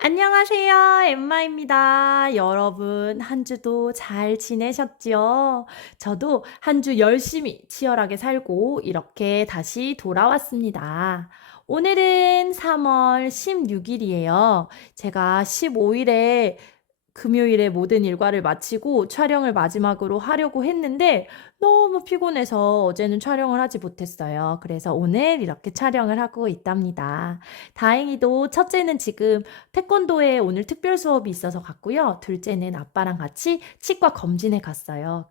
안녕하세요. 엠마입니다. 여러분, 한 주도 잘 지내셨지요? 저도 한 주 열심히 치열하게 살고 이렇게 다시 돌아왔습니다. 오늘은 3월 16일이에요. 제가 15일에 금요일에 모든 일과를 마치고 촬영을 마지막으로 하려고 했는데 너무 피곤해서 어제는 촬영을 하지 못했어요. 그래서 오늘 이렇게 촬영을 하고 있답니다. 다행히도 첫째는 지금 태권도에 오늘 특별 수업이 있어서 갔고요. 둘째는 아빠랑 같이 치과 검진에 갔어요.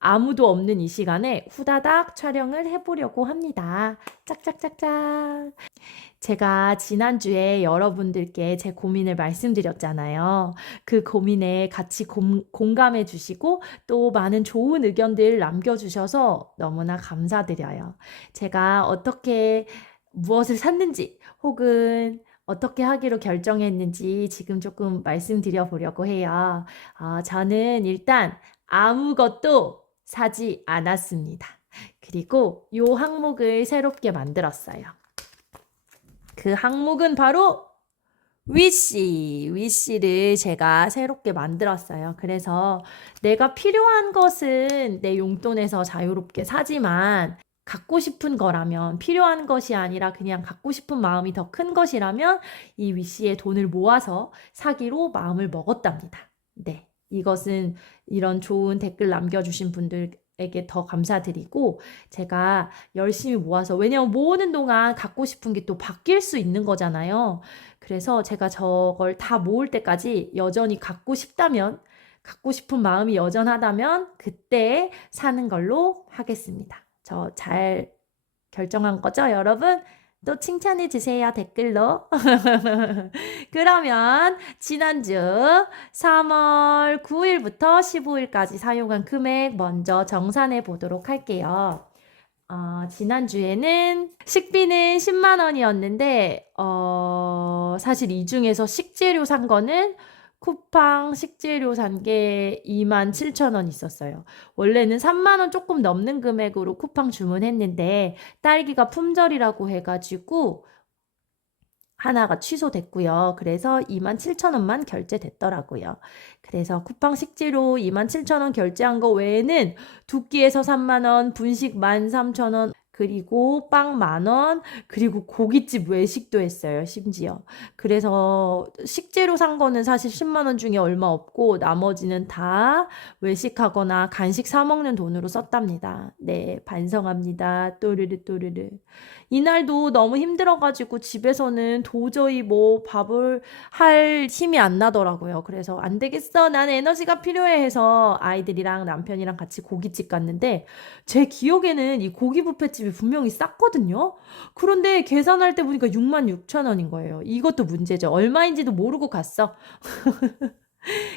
아무도 없는 이 시간에 후다닥 촬영을 해보려고 합니다. 짝짝짝짝. 제가 지난주에 여러분들께 제 고민을 말씀드렸잖아요. 그 고민에 같이 공, 공감해 주시고 또 많은 좋은 의견들 남겨주셔서 너무나 감사드려요. 제가 어떻게 무엇을 샀는지 혹은 어떻게 하기로 결정했는지 지금 조금 말씀드려 보려고 해요. 어, 저는 일단 아무것도 사지 않았습니다. 그리고 요 항목을 새롭게 만들었어요. 그 항목은 바로 위시, 위시를 제가 새롭게 만들었어요. 그래서 내가 필요한 것은 내 용돈에서 자유롭게 사지만 갖고 싶은 거라면 필요한 것이 아니라 그냥 갖고 싶은 마음이 더 큰 것이라면 이 위시에 돈을 모아서 사기로 마음을 먹었답니다. 네. 이것은 이런 좋은 댓글 남겨주신 분들 에게 더 감사드리고 제가 열심히 모아서 왜냐면 모으는 동안 갖고 싶은 게 또 바뀔 수 있는 거잖아요. 그래서 제가 저걸 다 모을 때까지 여전히 갖고 싶다면 갖고 싶은 마음이 여전하다면 그때 사는 걸로 하겠습니다. 저 잘 결정한 거죠, 여러분? 또 칭찬해 주세요, 댓글로. 그러면 지난주 3월 9일부터 15일까지 사용한 금액 먼저 정산해 보도록 할게요. 어, 지난주에는 식비는 10만 원이었는데, 어, 사실 이 중에서 식재료 산 거는 쿠팡 식재료 산 게 2만 7천 원 있었어요. 원래는 3만 원 조금 넘는 금액으로 쿠팡 주문했는데 딸기가 품절이라고 해가지고 하나가 취소됐고요. 그래서 2만 7천 원만 결제됐더라고요. 그래서 쿠팡 식재료 2만 7천 원 결제한 거 외에는 두 끼에서 3만 원, 분식 1만 3천 원, 그리고 빵 만 원, 그리고 고깃집 외식도 했어요, 심지어. 그래서 식재료 산 거는 사실 10만 원 중에 얼마 없고 나머지는 다 외식하거나 간식 사 먹는 돈으로 썼답니다. 네, 반성합니다. 또르르 또르르. 이날도 너무 힘들어가지고 집에서는 도저히 뭐 밥을 할 힘이 안 나더라고요. 그래서 안 되겠어. 난 에너지가 필요해 해서 아이들이랑 남편이랑 같이 고깃집 갔는데 제 기억에는 이 고기 뷔페집이 분명히 쌌거든요. 그런데 계산할 때 보니까 6만 6천 원인 거예요. 이것도 문제죠. 얼마인지도 모르고 갔어.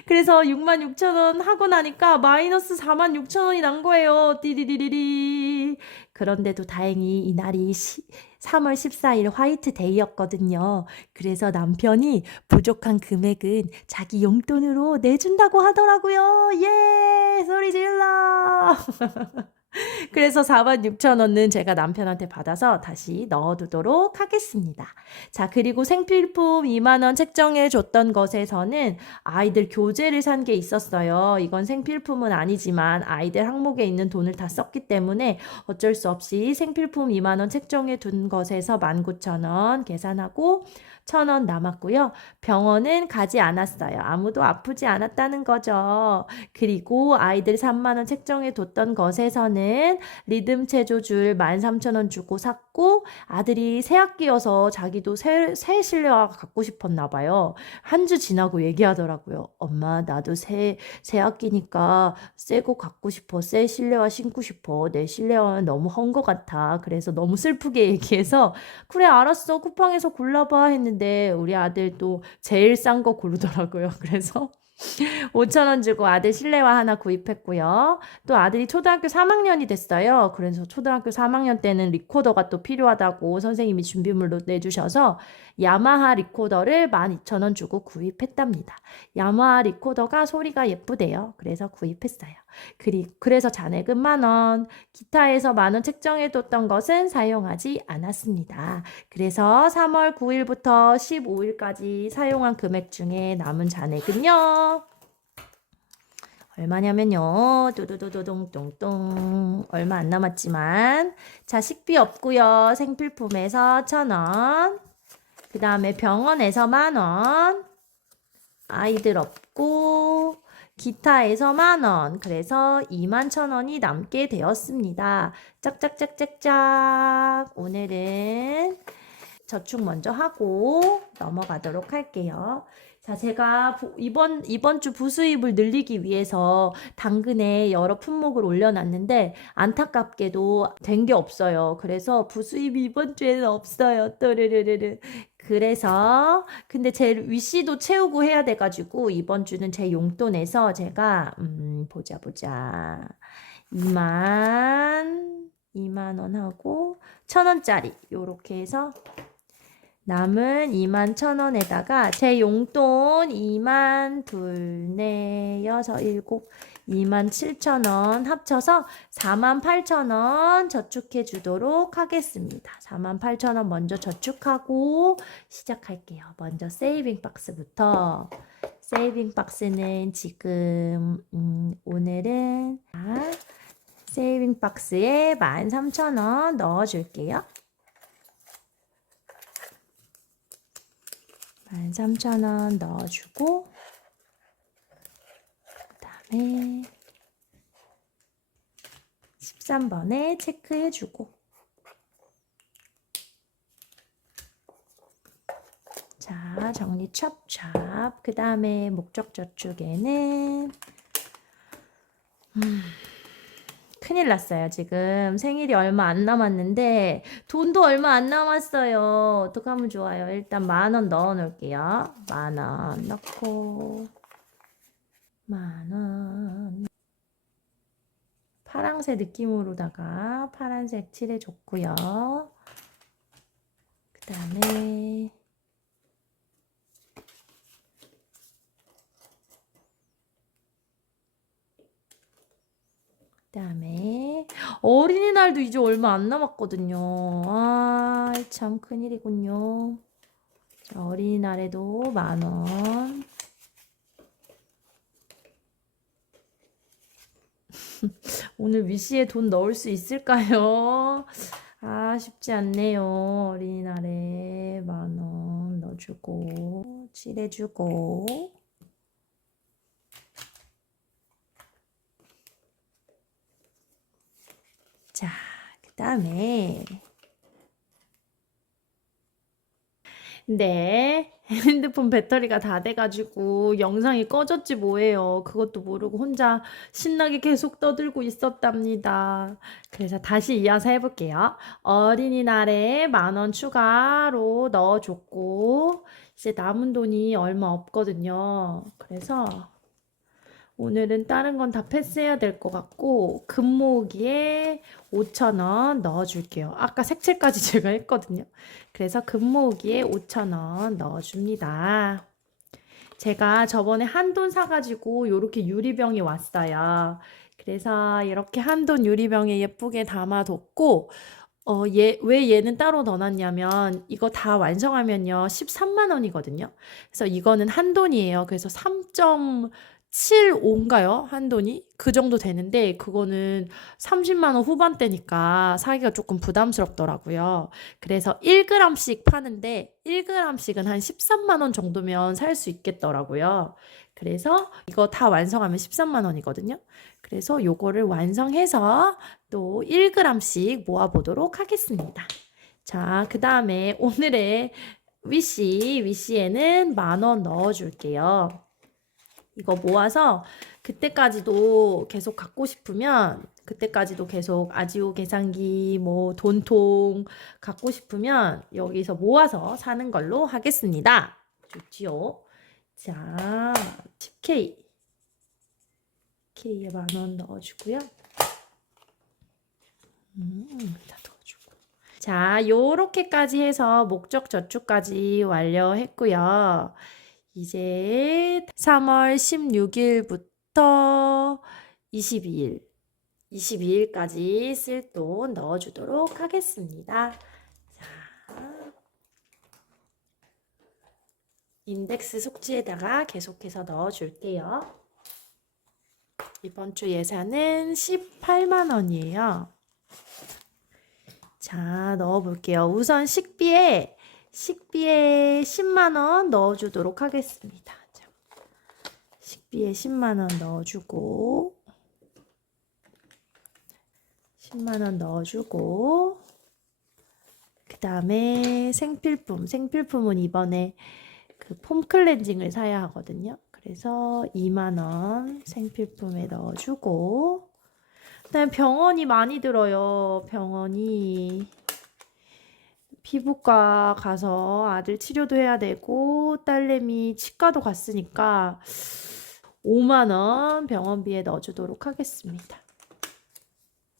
그래서 6만 6천 원 하고 나니까 마이너스 4만 6천 원이 난 거예요. 띠디디디디. 그런데도 다행히 이 날이 3월 14일 화이트데이였거든요. 그래서 남편이 부족한 금액은 자기 용돈으로 내준다고 하더라고요. 예! 소리 질러! 그래서 4만 6천 원은 제가 남편한테 받아서 다시 넣어두도록 하겠습니다. 자, 그리고 생필품 2만 원 책정해 줬던 것에서는 아이들 교재를 산 게 있었어요. 이건 생필품은 아니지만 아이들 항목에 있는 돈을 다 썼기 때문에 어쩔 수 없이 생필품 2만 원 책정해 둔 것에서 19,000원 계산하고 1,000원 남았고요. 병원은 가지 않았어요. 아무도 아프지 않았다는 거죠. 그리고 아이들 3만 원 책정해 뒀던 것에서는 리듬 체조줄 13,000원 주고 샀고 아들이 새 학기여서 자기도 새, 새 실내화 갖고 싶었나 봐요. 한 주 지나고 얘기하더라고요. 엄마 나도 새, 새 학기니까 새거 갖고 싶어. 새 실내화 신고 싶어. 내 실내화는 너무 헌것 같아. 그래서 너무 슬프게 얘기해서 그래 알았어 쿠팡에서 골라봐 했는데 우리 아들 또 제일 싼 거 고르더라고요. 그래서 5천 원 주고 아들 실내화 하나 구입했고요. 또 아들이 초등학교 3학년이 됐어요. 그래서 초등학교 3학년 때는 리코더가 또 필요하다고 선생님이 준비물로 내주셔서 야마하 리코더를 12,000원 주고 구입했답니다. 야마하 리코더가 소리가 예쁘대요. 그래서 구입했어요. 그리, 그래서 잔액은 만 원, 기타에서 만원 책정해뒀던 것은 사용하지 않았습니다. 그래서 3월 9일부터 15일까지 사용한 금액 중에 남은 잔액은요. 얼마냐면요. 뚜두두두둥뚱뚱. 얼마 안 남았지만. 자, 식비 없고요. 생필품에서 천 원. 그 다음에 병원에서 만 원. 아이들 없고. 기타에서 만 원. 그래서 2만 천 원이 남게 되었습니다. 짝짝짝짝짝. 오늘은 저축 먼저 하고 넘어가도록 할게요. 자, 제가 부- 이번, 이번 주 부수입을 늘리기 위해서 당근에 여러 품목을 올려놨는데 안타깝게도 된 게 없어요. 그래서 부수입이 이번 주에는 없어요. 또르르르르. 그래서 근데 제 위시도 채우고 해야 돼가지고 이번 주는 제 용돈에서 제가 음, 보자 보자 2만 2만 원 하고 천 원짜리 요렇게 해서 남은 2만 천 원에다가 제 용돈 2만 둘, 넷, 여섯, 일곱, 2만 7천 원 합쳐서 4만 8천 원 저축해 주도록 하겠습니다. 4만 8천 원 먼저 저축하고 시작할게요. 먼저 세이빙 박스부터. 세이빙 박스는 지금 음, 오늘은 아, 세이빙 박스에 13,000원 넣어 줄게요. 13,000원 넣어주고 그 다음에 13번에 체크해주고. 자 정리 찹찹 그 다음에 목적 저축에는 음, 큰일 났어요 지금 생일이 얼마 안 남았는데 돈도 얼마 안 남았어요. 어떡하면 좋아요. 일단 만 원 넣어 놓을게요. 만 원 넣고 만 원. 파랑색 느낌으로다가 파란색 칠해 줬고요. 그 다음에 그다음에 어린이날도 이제 얼마 안 남았거든요. 아, 참 큰일이군요. 자, 어린이날에도 만 원. 오늘 위시에 돈 넣을 수 있을까요? 아, 쉽지 않네요. 어린이날에 만 원 넣어주고, 칠해주고. 자, 그 다음에 네, 핸드폰 배터리가 다 돼가지고 영상이 꺼졌지 뭐예요. 그것도 모르고 혼자 신나게 계속 떠들고 있었답니다. 그래서 다시 이어서 해볼게요. 어린이날에 만 원 추가로 넣어줬고 이제 남은 돈이 얼마 없거든요. 그래서 오늘은 다른 건 다 패스해야 될 것 같고 금 모으기에 5,000원 넣어줄게요. 아까 색칠까지 제가 했거든요. 그래서 금 모으기에 5,000원 넣어줍니다. 제가 저번에 한돈 사가지고 이렇게 유리병이 왔어요. 그래서 이렇게 한돈 유리병에 예쁘게 담아뒀고 어, 얘, 왜 얘는 따로 넣어놨냐면 이거 다 완성하면요 13만 원이거든요. 그래서 이거는 한 돈이에요. 그래서 3. 75인가요? 한돈이? 그 정도 되는데 그거는 30만 원 후반대니까 사기가 조금 부담스럽더라고요. 그래서 1g씩 파는데 1g씩은 한 13만 원 정도면 살 수 있겠더라고요. 그래서 이거 다 완성하면 13만 원이거든요. 그래서 요거를 완성해서 또 1g씩 모아보도록 하겠습니다. 자, 그 다음에 오늘의 위시, 위시에는 만 원 넣어줄게요. 이거 모아서 그때까지도 계속 갖고 싶으면 그때까지도 계속 아지오 계산기 뭐 돈통 갖고 싶으면 여기서 모아서 사는 걸로 하겠습니다. 좋지요? 자, 10K K에 만 원 넣어주고요. 음, 다 넣어주고. 자, 요렇게까지 해서 목적 저축까지 완료했고요. 이제 3월 16일부터 22일, 22일까지 쓸 돈 넣어주도록 하겠습니다. 자, 인덱스 속지에다가 계속해서 넣어줄게요. 이번 주 예산은 18만 원이에요. 자, 넣어볼게요. 우선 식비에, 식비에 10만 원 넣어주도록 하겠습니다. 자, 식비에 10만 원 넣어주고, 10만 원 넣어주고, 그 다음에 생필품. 생필품은 이번에 그 폼 클렌징을 사야 하거든요. 그래서 2만 원 생필품에 넣어주고, 그다음에 병원이 많이 들어요. 병원이 피부과 가서 아들 치료도 해야 되고 딸내미 치과도 갔으니까 5만 원 병원비에 넣어주도록 하겠습니다.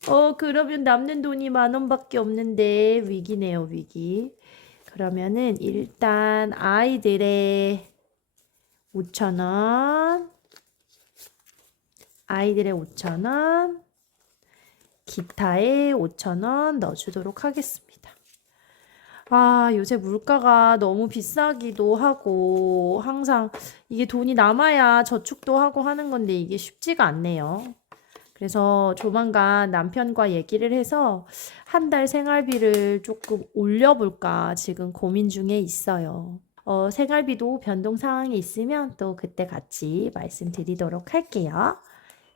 어 그러면 남는 돈이 만 원밖에 없는데 위기네요 위기. 그러면은 일단 아이들의 5천 원, 아이들의 5천 원, 기타에 5,000원 넣어주도록 하겠습니다. 아, 요새 물가가 너무 비싸기도 하고, 항상 이게 돈이 남아야 저축도 하고 하는 건데 이게 쉽지가 않네요. 그래서 조만간 남편과 얘기를 해서 한 달 생활비를 조금 올려볼까 지금 고민 중에 있어요. 어, 생활비도 변동 사항이 있으면 또 그때 같이 말씀드리도록 할게요.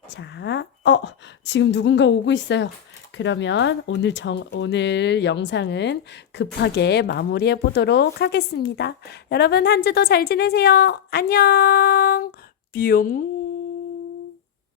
자, 어, 지금 누군가 오고 있어요. 그러면 오늘 정, 오늘 영상은 급하게 마무리해 보도록 하겠습니다. 여러분, 한 주도 잘 지내세요. 안녕! 뿅!